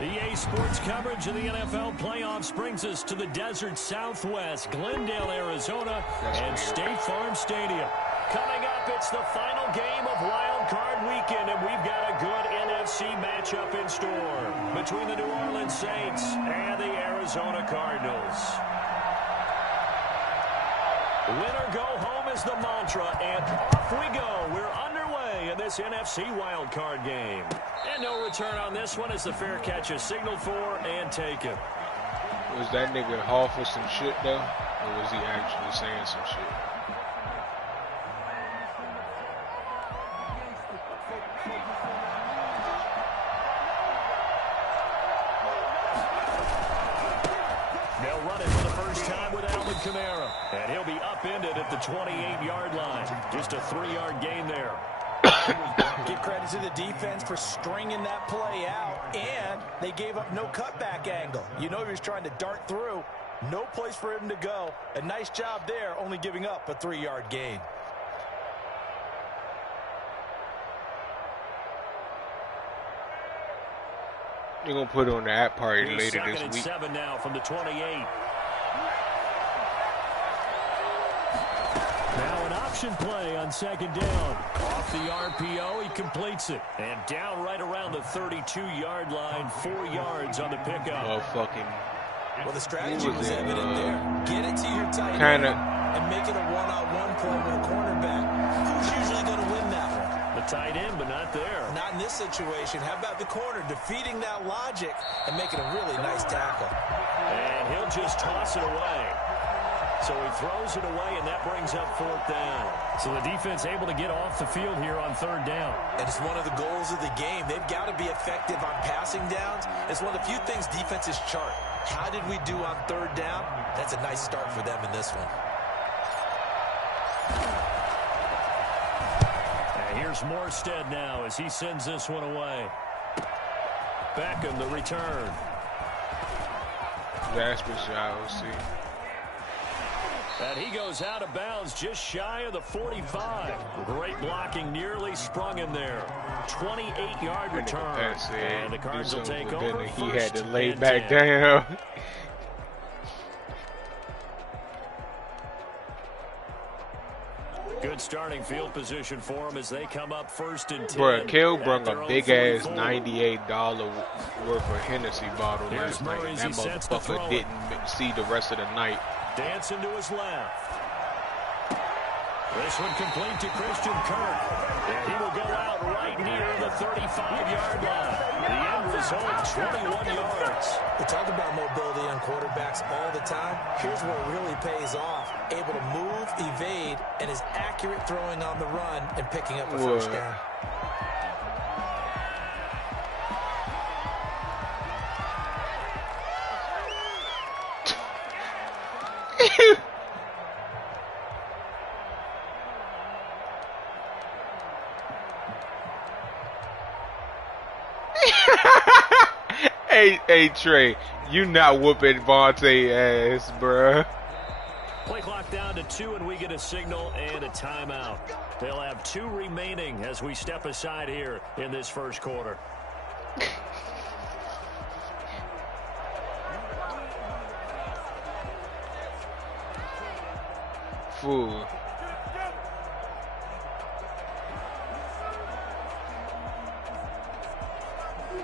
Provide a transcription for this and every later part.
EA Sports coverage of the NFL playoffs brings us to the desert Southwest, Glendale, Arizona, and State Farm Stadium. Coming up, it's the final game of Wild Card Weekend, and we've got a good NFC matchup in store between the New Orleans Saints and the Arizona Cardinals. Winner go home is the mantra, and off we go. We're underway in this NFC wildcard game. And no return on this one as the fair catch is signaled for and taken. Was that nigga Hall for some shit, though? Or was he actually saying some shit? They'll run it for the first time with Alvin Kamara. And he'll be upended at the 28-yard line. Just a 3-yard gain there. Give credit to the defense for stringing that play out, and they gave up no cutback angle. You know he was trying to dart through. No place for him to go. A nice job there, only giving up a 3-yard gain. You're going to put on the app party later this week. 7 now from the 28. Now an option play on second down. Off the RPO, he completes it. And down right around the 32-yard line, 4 yards on the pickup. Oh, fucking. Well, the strategy was evident there. Get it to your tight end and make it a one-on-one play with a cornerback. Who's usually going to win that one? The tight end, but not there. Not in this situation. How about the corner defeating that logic and making a really nice tackle? And he'll just toss it away. So he throws it away, and that brings up 4th down. So the defense able to get off the field here on 3rd down. And it's one of the goals of the game. They've got to be effective on passing downs. It's one of the few things defenses chart. How did we do on 3rd down? That's a nice start for them in this one. And here's Morstead now as he sends this one away. Beckham, the return. Jasper Giles, see. And he goes out of bounds just shy of the 45. Great blocking, nearly sprung in there. 28-yard return. And the Cards will take over. He had to lay back down. Good starting field position for him as they come up 1st and 10. Bro, Kel brung a big-ass $98 worth of Hennessy bottle last night. And that motherfucker didn't see the rest of the night. Dancing to his left. This one complete to Christian Kirk. And he will go out right near the 35-yard line. The end result, 21 yards. We talk about mobility on quarterbacks all the time. Here's where it really pays off. Able to move, evade, and is accurate throwing on the run and picking up a first down. Hey, Trey, you not whooping Vontae ass, bruh. Play clock down to 2, and we get a signal and a timeout. They'll have 2 remaining as we step aside here in this first quarter. Fool.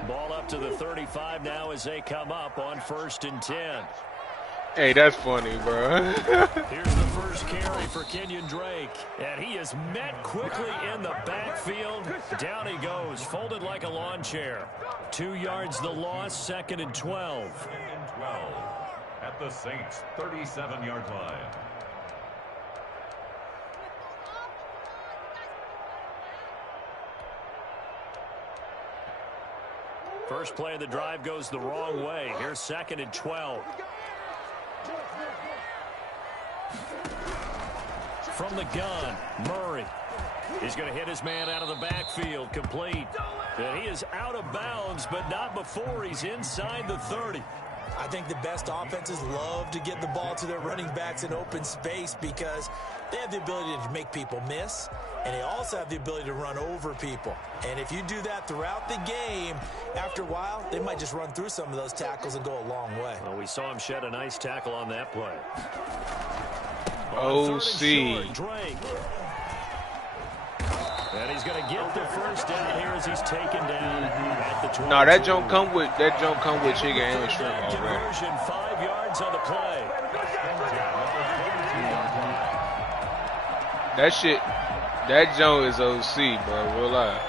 Ball up to the 35 now as they come up on 1st and 10. Hey, that's funny, bro. Here's the first carry for Kenyon Drake. And he is met quickly in the backfield. Down he goes, folded like a lawn chair. 2 yards the loss, 2nd and 12. 2nd and 12 at the Saints' 37-yard line. First play of the drive goes the wrong way. Here's 2nd and 12. From the gun, Murray. He's going to hit his man out of the backfield, complete. And he is out of bounds, but not before he's inside the 30. I think the best offenses love to get the ball to their running backs in open space because they have the ability to make people miss, and they also have the ability to run over people. And if you do that throughout the game, after a while, they might just run through some of those tackles and go a long way. Well, we saw him shed a nice tackle on that play. OC. And he's going to get the first down here as he's taken down at the 22. No, that don't come with chicken and shrimp already. Conversion, 5 yards on the play. That shit, that joint is OC, bro. Real life.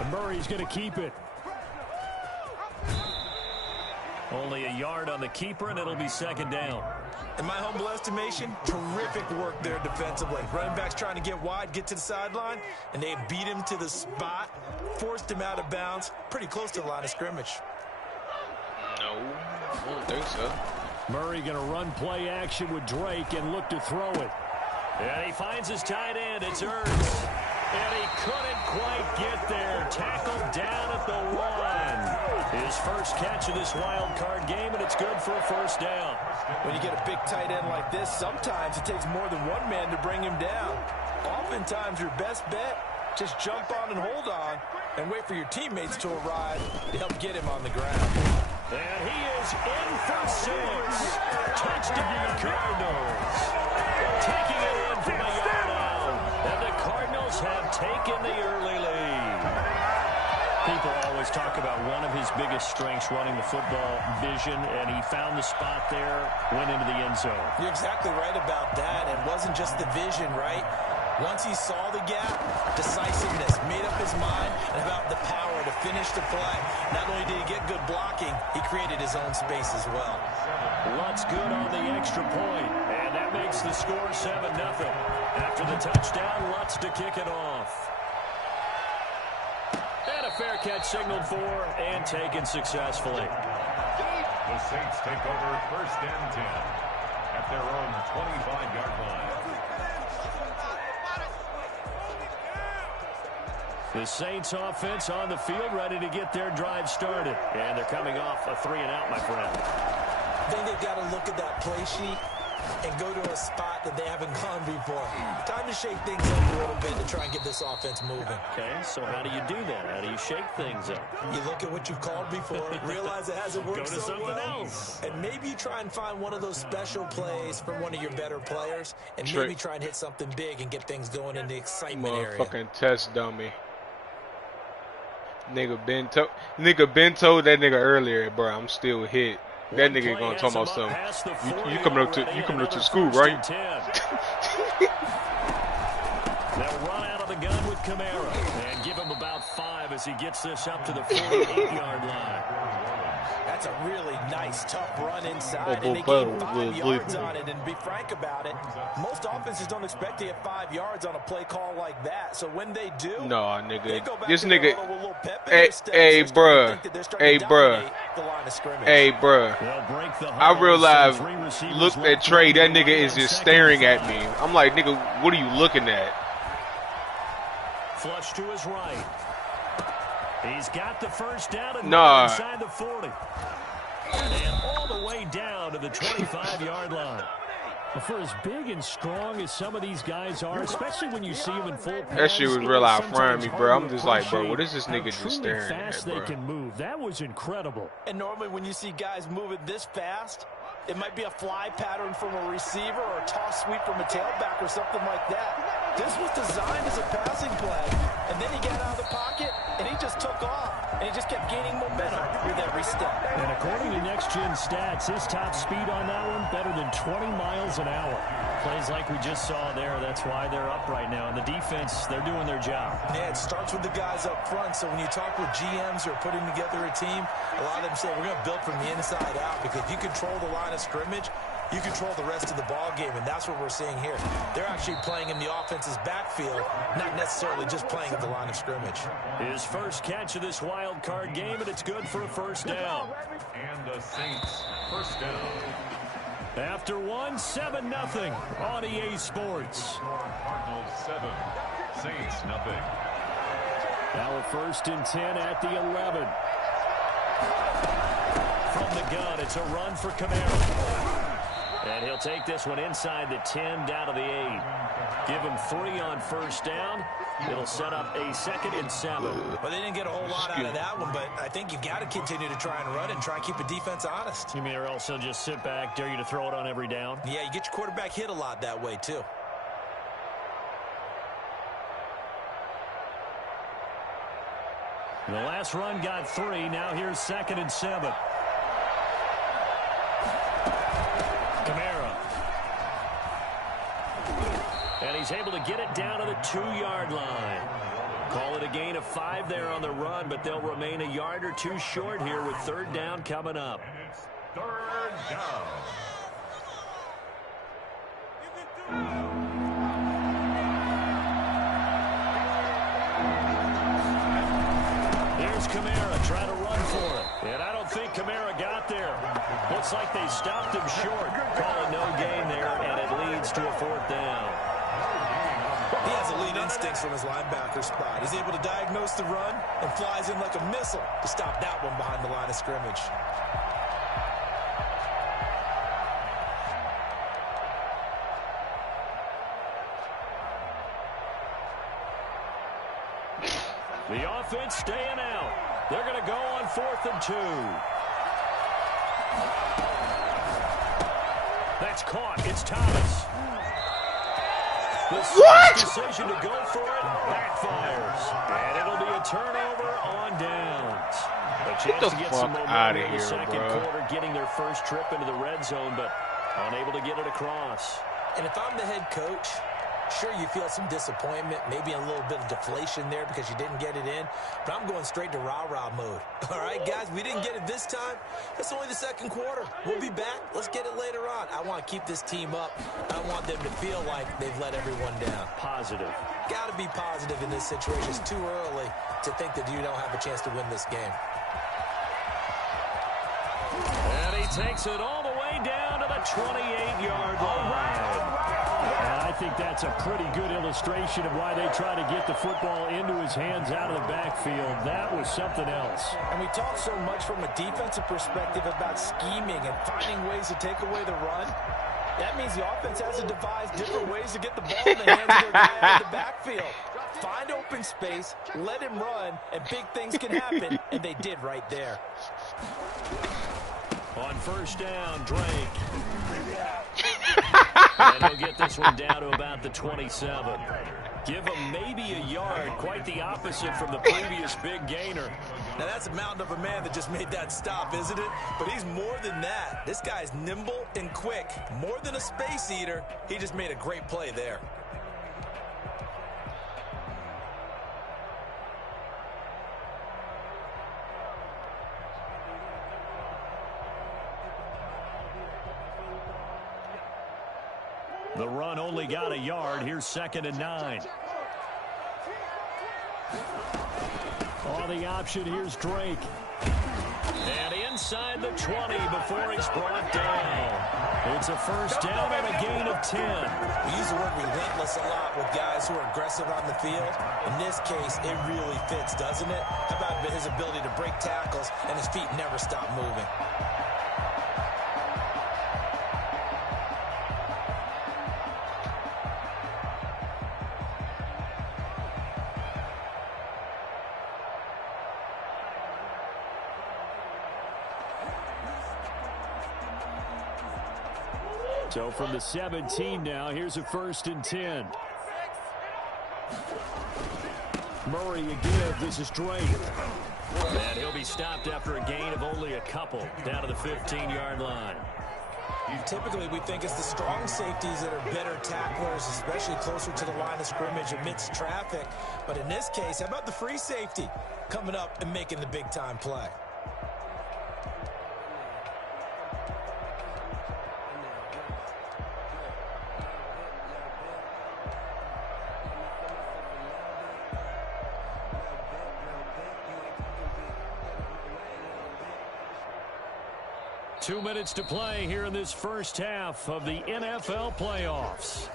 And Murray's going to keep it. Only a yard on the keeper, and it'll be second down. In my humble estimation, terrific work there defensively. Running backs trying to get wide, get to the sideline, and they beat him to the spot, forced him out of bounds, pretty close to the line of scrimmage. No, I don't think so. Murray going to run play action with Drake and look to throw it. And he finds his tight end. It's Ertz. And he couldn't quite get there. Tackled down at the 1. His first catch of this wild card game, and it's good for a first down. When you get a big tight end like this, sometimes it takes more than one man to bring him down. Oftentimes, your best bet, just jump on and hold on and wait for your teammates to arrive to help get him on the ground. And he is in for 6. Touchdown, Cardinals. Taking it in from a yard out. And the Cardinals have taken the early lead. People always talk about one of his biggest strengths, running the football, vision, and he found the spot there, went into the end zone. You're exactly right about that. It wasn't just the vision, right? Once he saw the gap, decisiveness, made up his mind, and about the power to finish the play. Not only did he get good blocking, he created his own space as well. Lutz good on the extra point, and that makes the score 7-0. After the touchdown, Lutz to kick it off. And a fair catch signaled for and taken successfully. The Saints take over first and 10 at their own 25-yard line. The Saints offense on the field, ready to get their drive started. And they're coming off a 3-and-out, my friend. I think they've got to look at that play sheet and go to a spot that they haven't gone before. Time to shake things up a little bit to try and get this offense moving. Okay, so how do you do that? How do you shake things up? You look at what you've called before, realize it hasn't worked Go to so something well, else. and maybe you try and find one of those special plays from one of your better players, and maybe try and hit something big and get things going in the excitement area. Motherfucking test dummy. Nigga Ben told that nigga earlier, bro, I'm still hit. That nigga gonna talk about something. You coming up to school, right? They'll run out of the gun with Kamara and give him about 5 as he gets this up to the 48-yard line. That's a really nice, tough run inside, and they gained 5 yards on it. And to be frank about it, most offenses don't expect to get 5 yards on a play call like that. So when they do, no, nigga, this nigga, hey, bruh, I realized, looked at Trey, that nigga is just staring at me. I'm like, nigga, what are you looking at? Flush to his right. He's got the first down and inside the 40. And all the way down to the 25-yard line. Well, for as big and strong as some of these guys are, especially when you see them in full pads, that shit was real out front of me, bro. I'm just like, bro, what is this nigga just staring at, bro? They can move. That was incredible. And normally when you see guys moving this fast, it might be a fly pattern from a receiver or a toss sweep from a tailback or something like that. This was designed as a passing play, and then he got out of the pocket, and he just took off, and he just kept gaining momentum with every step. And according to Next Gen Stats, his top speed on that one, better than 20 miles an hour. Plays like we just saw there, that's why they're up right now. And the defense, they're doing their job. Yeah, it starts with the guys up front, so when you talk with GMs who are putting together a team, a lot of them say, we're going to build from the inside out, because if you control the line of scrimmage, you control the rest of the ball game, and that's what we're seeing here. They're actually playing in the offense's backfield, not necessarily just playing at the line of scrimmage. His first catch of this wild card game, and it's good for a first down. And the Saints first down. After one, 7-0 on EA Sports. Cardinals 7, Saints nothing. Now a 1st and 10 at the 11. From the gun, it's a run for Camara. And he'll take this one inside the 10, down to the 8. Give him 3 on 1st down. It'll set up a 2nd and 7. Well, they didn't get a whole lot out of that one, but I think you've got to continue to try and run and try and keep the defense honest. You mean or else he'll just sit back, dare you to throw it on every down? Yeah, you get your quarterback hit a lot that way, too. The last run got 3. Now here's 2nd and 7. Camara. And he's able to get it down to the 2-yard line. Call it a gain of 5 there on the run, but they'll remain a yard or 2 short here with 3rd down coming up. And it's 3rd down. Here's Camara trying to run for it. And I don't think Camara got there. Looks like they stopped him short. Call it no gain there, and it leads to a 4th down. He has elite instincts from his linebacker spot. He's able to diagnose the run and flies in like a missile to stop that one behind the line of scrimmage. The offense staying out. They're going to go on 4th and 2. That's caught. It's Thomas. The decision to go for it backfires. And it'll be a turnover on downs. A chance to get some momentum in the second quarter, getting their first trip into the red zone, but unable to get it across. And if I'm the head coach, sure, you feel some disappointment, maybe a little bit of deflation there because you didn't get it in, but I'm going straight to rah-rah mode. All right, guys, we didn't get it this time. It's only the second quarter. We'll be back. Let's get it later on. I want to keep this team up. I want them to feel like they've let everyone down. Positive. Got to be positive in this situation. It's too early to think that you don't have a chance to win this game. And he takes it all the way down to the 28-yard line. And I think that's a pretty good illustration of why they try to get the football into his hands out of the backfield. That was something else. And we talk so much from a defensive perspective about scheming and finding ways to take away the run. That means the offense has to devise different ways to get the ball in the hands of their guy out of the backfield. Find open space, let him run, and big things can happen, and they did right there. On 1st down, Drake. And he'll get this one down to about the 27. Give him maybe a yard, quite the opposite from the previous big gainer. Now that's a mountain of a man that just made that stop, isn't it? But he's more than that. This guy's nimble and quick. More than a space eater, he just made a great play there. The run only got a yard. Here's 2nd and 9. On the option, here's Drake. And inside the 20 before he's brought down. It's a 1st down and a gain of 10. We use the word relentless a lot with guys who are aggressive on the field. In this case, it really fits, doesn't it? How about his ability to break tackles and his feet never stop moving? So from the 17 now, here's a 1st and 10. Murray again. This is Drake. And he'll be stopped after a gain of only a couple down to the 15-yard line. Typically, we think it's the strong safeties that are better tacklers, especially closer to the line of scrimmage amidst traffic. But in this case, how about the free safety coming up and making the big-time play? 2 minutes to play here in this first half of the NFL playoffs.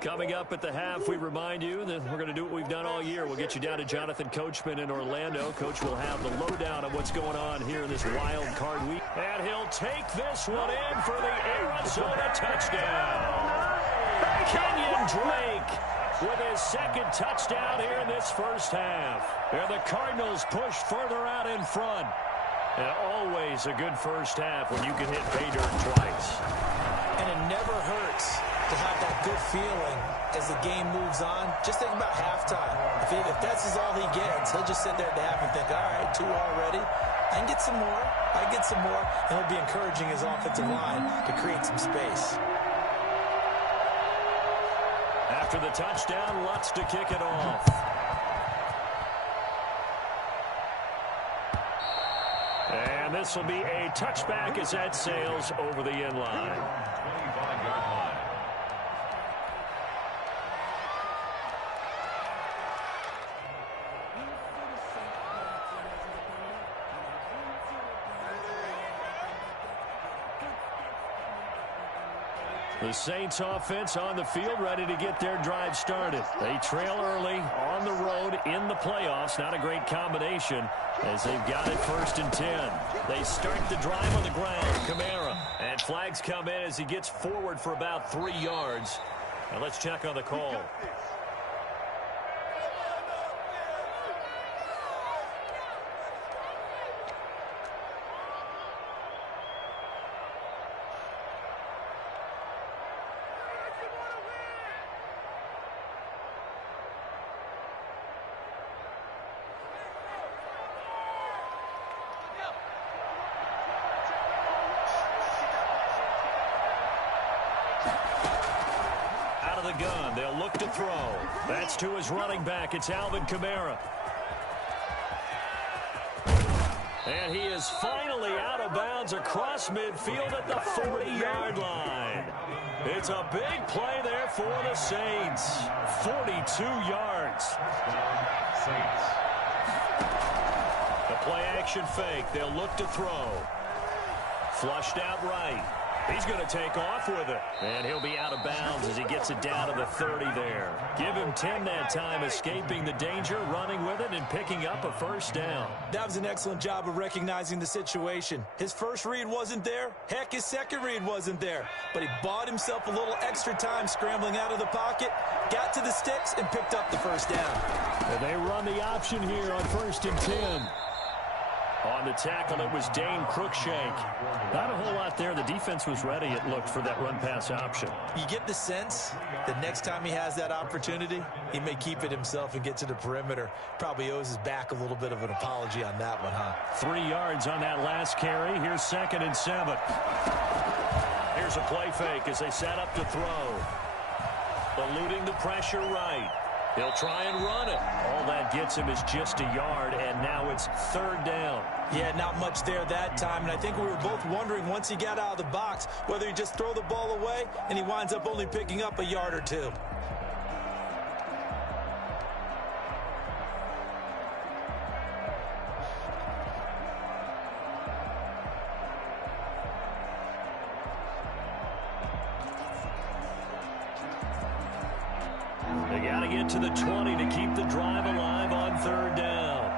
Coming up at the half, we remind you that we're going to do what we've done all year. We'll get you down to Jonathan Coachman in Orlando. Coach will have the lowdown on what's going on here in this wild card week. And he'll take this one in for the Arizona touchdown. Kenyon Drake with his second touchdown here in this first half. And the Cardinals push further out in front. And always a good first half when you can hit pay dirt twice. And it never hurts to have that good feeling as the game moves on. Just think about halftime. If that's all he gets, he'll just sit there at the half and think, all right, 2 already. I can get some more. I can get some more. And he'll be encouraging his offensive line to create some space. After the touchdown, Lutz to kick it off. And this will be a touchback as that sails over the end line. 25-yard line. The Saints offense on the field, ready to get their drive started. They trail early on the road in the playoffs. Not a great combination as they've got it 1st and 10. They start the drive on the ground. Kamara. And flags come in as he gets forward for about 3 yards. Now let's check on the call. Gun. They'll look to throw. That's to his running back. It's Alvin Kamara. And he is finally out of bounds across midfield at the 40-yard line. It's a big play there for the Saints. 42 yards. Saints. The play action fake. They'll look to throw. Flushed out right. He's going to take off with it. And he'll be out of bounds as he gets it down to the 30 there. Give him 10 that time, escaping the danger, running with it, and picking up a first down. That was an excellent job of recognizing the situation. His first read wasn't there. Heck, his second read wasn't there. But he bought himself a little extra time scrambling out of the pocket, got to the sticks, and picked up the first down. And they run the option here on 1st and 10. On the tackle, it was Dane Cruikshank. Not a whole lot there. The defense was ready, it looked, for that run-pass option. You get the sense that next time he has that opportunity, he may keep it himself and get to the perimeter. Probably owes his back a little bit of an apology on that one, huh? 3 yards on that last carry. Here's 2nd and 7. Here's a play fake as they set up to throw. Eluding the pressure right. He'll try and run it. All that gets him is just a yard, and now it's 3rd down. Yeah, not much there that time, and I think we were both wondering once he got out of the box whether he just throw the ball away, and he winds up only picking up a yard or 2. They got to get to the 20 to keep the drive alive on 3rd down.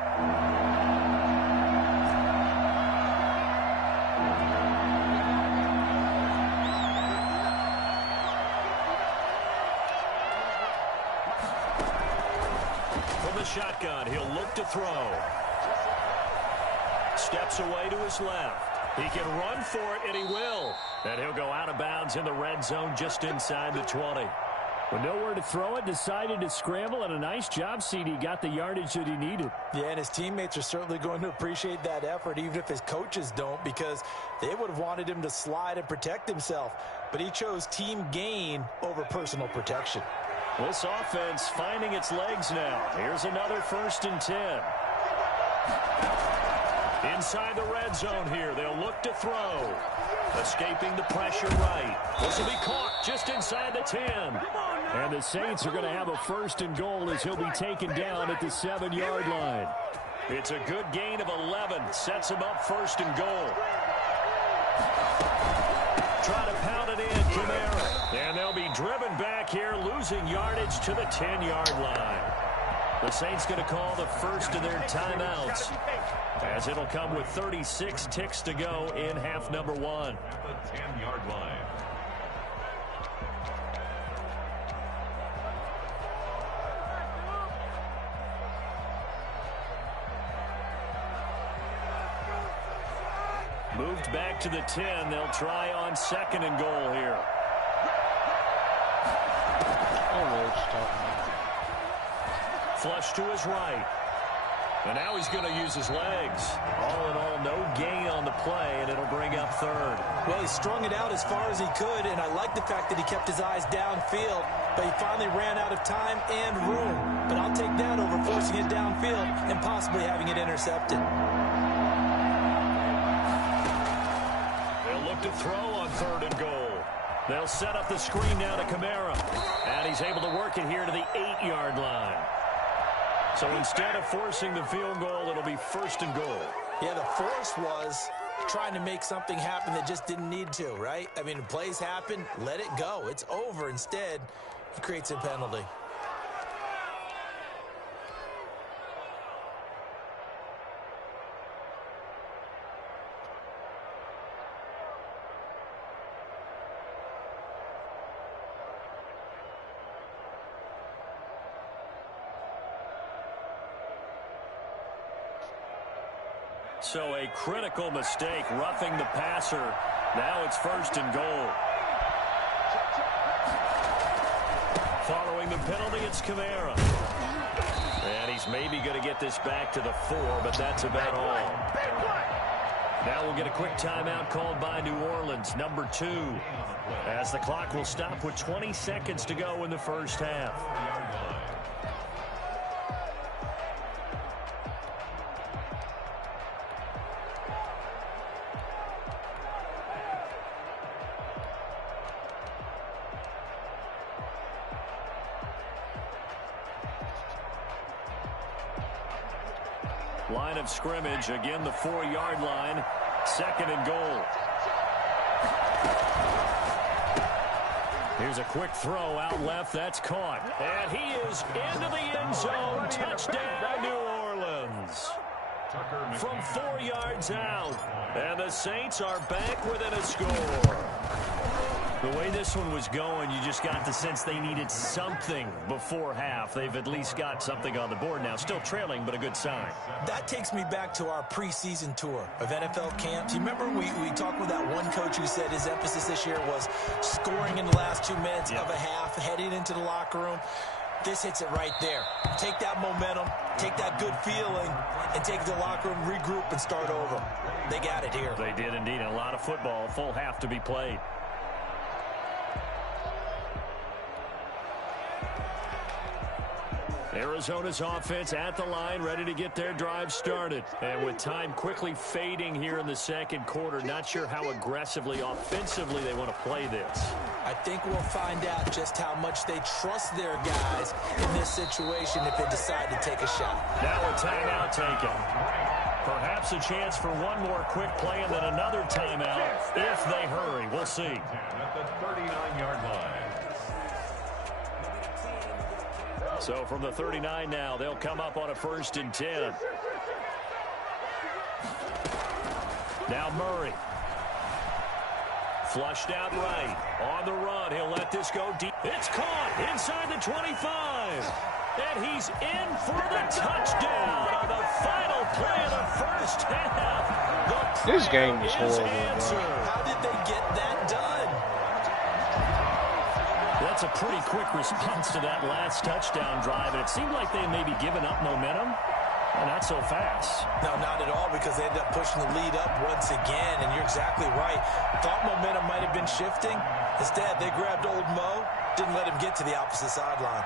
From the shotgun, he'll look to throw. Steps away to his left. He can run for it, and he will. And he'll go out of bounds in the red zone just inside the 20. With nowhere to throw it, decided to scramble, and a nice job, CD. Got the yardage that he needed. Yeah, and his teammates are certainly going to appreciate that effort, even if his coaches don't, because they would have wanted him to slide and protect himself. But he chose team gain over personal protection. This offense finding its legs now. Here's another 1st and 10. Inside the red zone here, they'll look to throw. Escaping the pressure right. This will be caught just inside the 10. And the Saints are going to have a 1st and goal as he'll be taken down at the 7-yard line. It's a good gain of 11. Sets him up 1st and goal. Try to pound it in, Kamara. And they'll be driven back here, losing yardage to the 10-yard line. The Saints going to call the first of their timeouts, as it'll come with 36 ticks to go in half number 1. At the 10-yard line. Moved back to the 10. They'll try on 2nd and goal here. Flush to his right. And now he's going to use his legs. All in all, no gain on the play, and it'll bring up 3rd. Well, he strung it out as far as he could, and I like the fact that he kept his eyes downfield, but he finally ran out of time and room. But I'll take that over forcing it downfield and possibly having it intercepted. They'll look to throw on 3rd and goal. They'll set up the screen now to Kamara. And he's able to work it here to the 8-yard line. So instead of forcing the field goal, it'll be 1st and goal. Yeah, the force was trying to make something happen that just didn't need to, right? I mean, plays happen, let it go. It's over. Instead, he creates a penalty. So a critical mistake, roughing the passer. Now it's 1st and goal. Following the penalty, it's Kamara. And he's maybe going to get this back to the 4, but that's about all. Now we'll get a quick timeout called by New Orleans, number 2, as the clock will stop with 20 seconds to go in the first half. Line of scrimmage, again the 4-yard line, 2nd and goal. Here's a quick throw out left, that's caught. And he is into the end zone, touchdown New Orleans. From 4 yards out, and the Saints are back within a score. The way this one was going, you just got the sense they needed something before half. They've at least got something on the board now. Still trailing, but a good sign. That takes me back to our preseason tour of NFL camps. You remember we talked with that one coach who said his emphasis this year was scoring in the last 2 minutes of a half, heading into the locker room. This hits it right there. Take that momentum, take that good feeling, and take the locker room, regroup, and start over. They got it here. They did indeed. A lot of football, full half to be played. Arizona's offense at the line, ready to get their drive started. And with time quickly fading here in the second quarter, not sure how aggressively, offensively they want to play this. I think we'll find out just how much they trust their guys in this situation if they decide to take a shot. Now a timeout taken. Perhaps a chance for one more quick play and then another timeout if they hurry. We'll see. At the 39-yard line. So from the 39 now, they'll come up on a 1st and 10. Now Murray. Flushed out right. On the run. He'll let this go deep. It's caught inside the 25. And he's in for the touchdown on the final play of the first half. This game was horrible, bro. How did they get that done? That's a pretty quick response to that last touchdown drive, and it seemed like they may be giving up momentum. Well, not so fast. No, not at all, because they ended up pushing the lead up once again, and you're exactly right. Thought momentum might have been shifting. Instead, they grabbed old Mo, didn't let him get to the opposite sideline.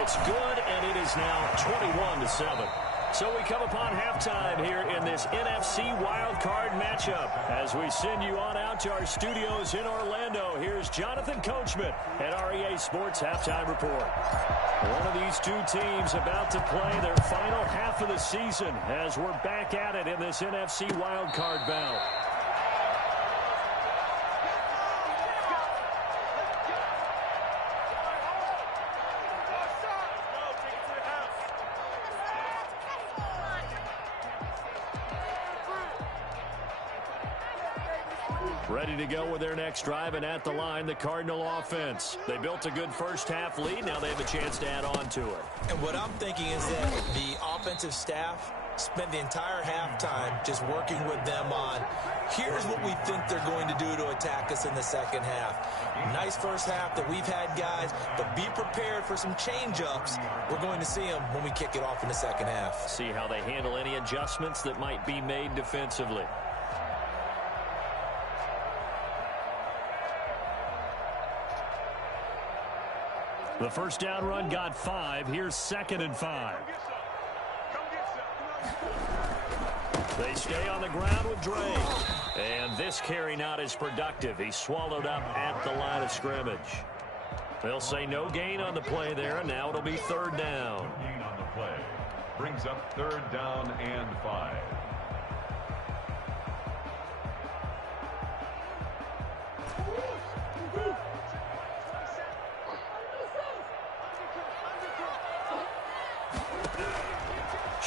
It's good and it is now 21-7. So we come upon halftime here in this NFC wildcard matchup. As we send you on out to our studios in Orlando, here's Jonathan Coachman at REA Sports Halftime Report. One of these two teams about to play their final half of the season as we're back at it in this NFC wildcard bout. Ready to go with their next drive, and at the line, the Cardinal offense. They built a good first-half lead. Now they have a chance to add on to it. And what I'm thinking is that the offensive staff spent the entire halftime just working with them on, here's what we think they're going to do to attack us in the second half. Nice first half that we've had, guys, but be prepared for some change-ups. We're going to see them when we kick it off in the second half. See how they handle any adjustments that might be made defensively. The first down run got 5. Here's 2nd and 5. They stay on the ground with Drake. And this carry not as productive. He's swallowed up at the line of scrimmage. They'll say no gain on the play there, and now it'll be 3rd down. Gain on the play brings up 3rd down and 5.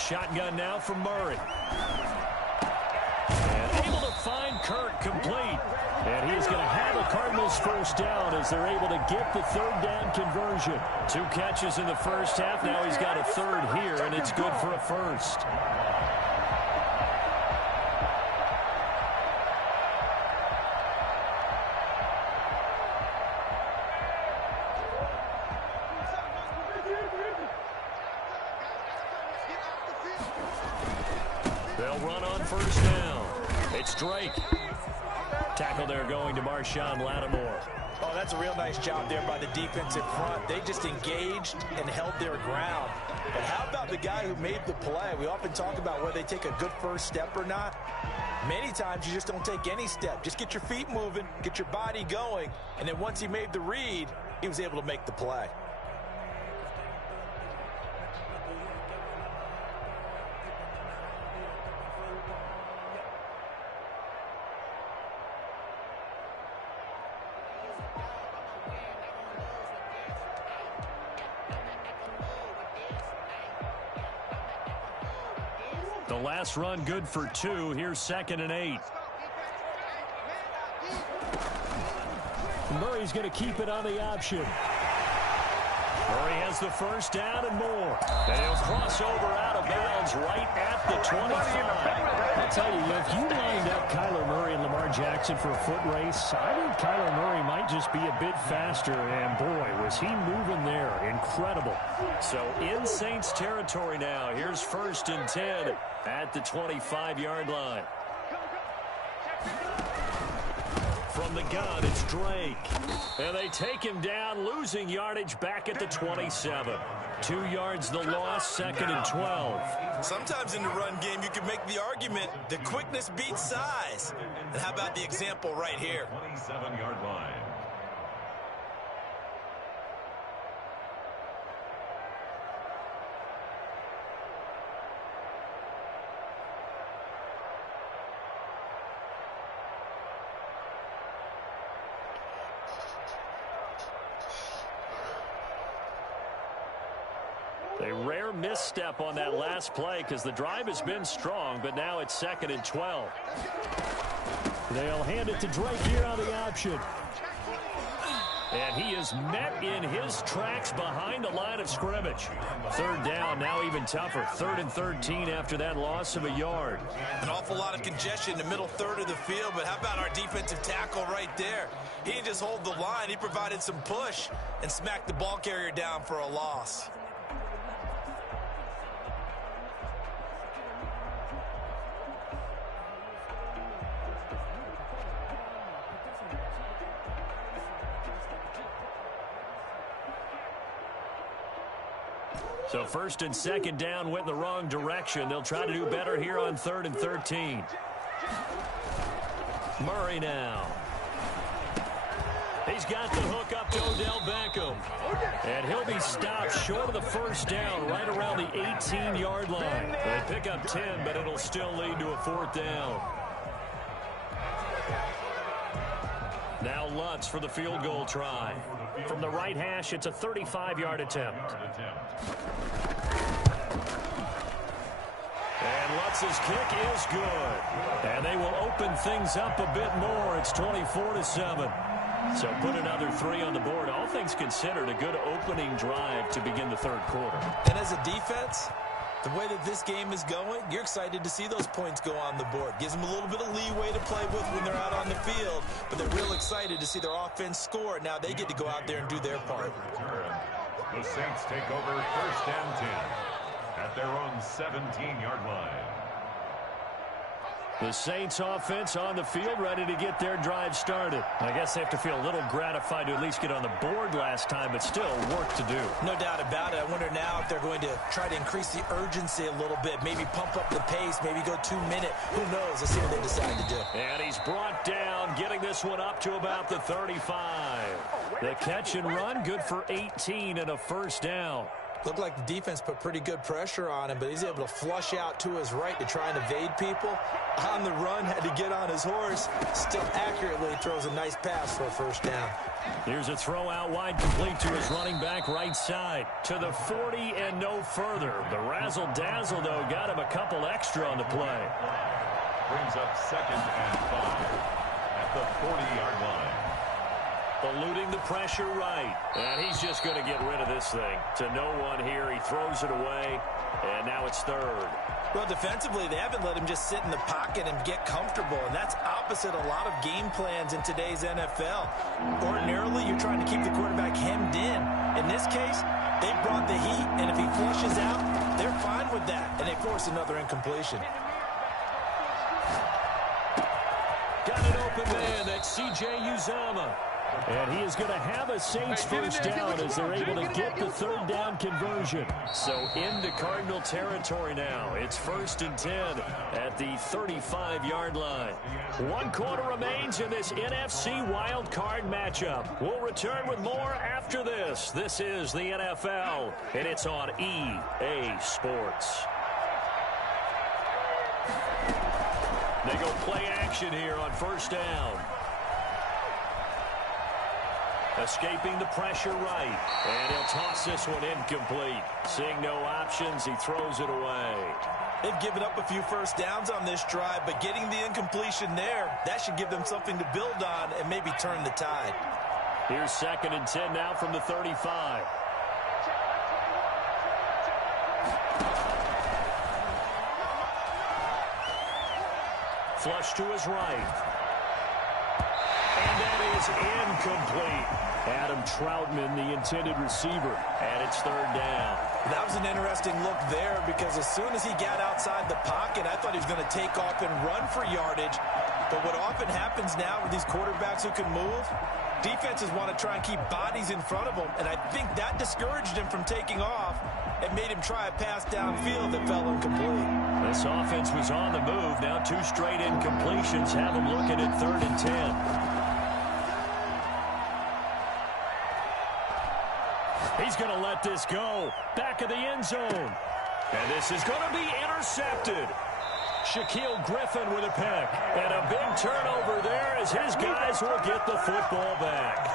Shotgun now from Murray. And able to find Kirk complete. And he's going to have a Cardinals first down as they're able to get the 3rd down conversion. 2 catches in the first half. Now he's got a 3rd here, and it's good for a first. They'll run on first down. It's Drake. Tackle there going to Marshawn Lattimore. Oh, that's a real nice job there by the defensive front. They just engaged and held their ground. But how about the guy who made the play? We often talk about whether they take a good first step or not. Many times you just don't take any step. Just get your feet moving, get your body going, and then once he made the read, he was able to make the play. The last run good for 2. Here's 2nd and 8. Murray's going to keep it on the option. Murray has the first down and more. And he'll cross over out of bounds right at the 25. I'll tell you, if you lined up Kyler Murray and Lamar Jackson for a foot race, I think Kyler Murray might just be a bit faster. And boy, was he moving there. Incredible. So in Saints territory now. Here's 1st and 10 at the 25-yard line. From the gun, it's Drake. And they take him down, losing yardage back at the 27. 2 yards the loss, 2nd and 12. Sometimes in the run game, you can make the argument that quickness beats size. And how about the example right here? 27-yard line. A rare misstep on that last play because the drive has been strong, but now it's 2nd and 12. They'll hand it to Drake here on the option. And he is met in his tracks behind the line of scrimmage. 3rd down, now even tougher. 3rd and 13 after that loss of a yard. An awful lot of congestion in the middle third of the field, but how about our defensive tackle right there? He didn't just hold the line, he provided some push and smacked the ball carrier down for a loss. So first and second down went in the wrong direction. They'll try to do better here on 3rd and 13. Murray now. He's got the hook up to Odell Beckham. And he'll be stopped short of the first down right around the 18-yard line. They pick up 10, but it'll still lead to a 4th down. Now Lutz for the field goal try. From the right hash, it's a 35-yard attempt. And Lutz's kick is good. And they will open things up a bit more. It's 24-7. So put another 3 on the board. All things considered, a good opening drive to begin the 3rd quarter. And as a defense, the way that this game is going, you're excited to see those points go on the board. Gives them a little bit of leeway to play with when they're out on the field. But they're real excited to see their offense score. Now they get to go out there and do their part. The Saints take over 1st and 10 at their own 17-yard line. The Saints offense on the field, ready to get their drive started. I guess they have to feel a little gratified to at least get on the board last time, but still work to do. No doubt about it. I wonder now if they're going to try to increase the urgency a little bit, maybe pump up the pace, maybe go 2-minute. Who knows? Let's see what they decide to do. And he's brought down, getting this one up to about the 35. The catch and run, good for 18 and a 1st down. Looked like the defense put pretty good pressure on him, but he's able to flush out to his right to try and evade people. On the run, had to get on his horse. Still accurately throws a nice pass for a 1st down. Here's a throw out wide, complete to his running back right side. To the 40 and no further. The razzle-dazzle, though, got him a couple extra on the play. Brings up 2nd and 5 at the 40-yard line. Eluding the pressure right. And he's just going to get rid of this thing. To no one here. He throws it away. And now it's 3rd. Well, defensively, they haven't let him just sit in the pocket and get comfortable. And that's opposite a lot of game plans in today's NFL. Ordinarily, you're trying to keep the quarterback hemmed in. In this case, they brought the heat. And if he flushes out, they're fine with that. And they force another incompletion. Got an open man. That's C.J. Uzomah. And he is going to have a Saints 1st down as they're able to get the 3rd down conversion. So into Cardinal territory now. It's 1st and 10 at the 35-yard line. 1 quarter remains in this NFC wild card matchup. We'll return with more after this. This is the NFL, and it's on EA Sports. They go play action here on 1st down. Escaping the pressure right. And he'll toss this one incomplete. Seeing no options, he throws it away. They've given up a few 1st downs on this drive, but getting the incompletion there, that should give them something to build on and maybe turn the tide. Here's 2nd and 10 now from the 35. Flush to his right. And that is incomplete. Adam Troutman, the intended receiver, and it's 3rd down. That was an interesting look there because as soon as he got outside the pocket, I thought he was going to take off and run for yardage. But what often happens now with these quarterbacks who can move, defenses want to try and keep bodies in front of them, and I think that discouraged him from taking off and made him try a pass downfield that fell incomplete. This offense was on the move. Now 2 straight incompletions have him looking at 3rd and 10. He's going to let this go. Back of the end zone. And this is going to be intercepted. Shaquille Griffin with a pick. And a big turnover there as his guys will get the football back.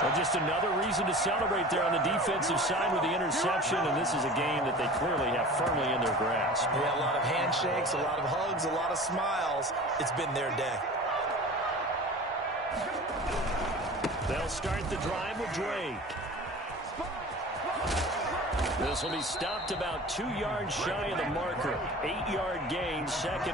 So just another reason to celebrate there on the defensive side with the interception. And this is a game that they clearly have firmly in their grasp. Yeah, a lot of handshakes, a lot of hugs, a lot of smiles. It's been their day. They'll start the drive with Drake. This will be stopped about 2 yards shy of the marker. 8-yard gain, 2nd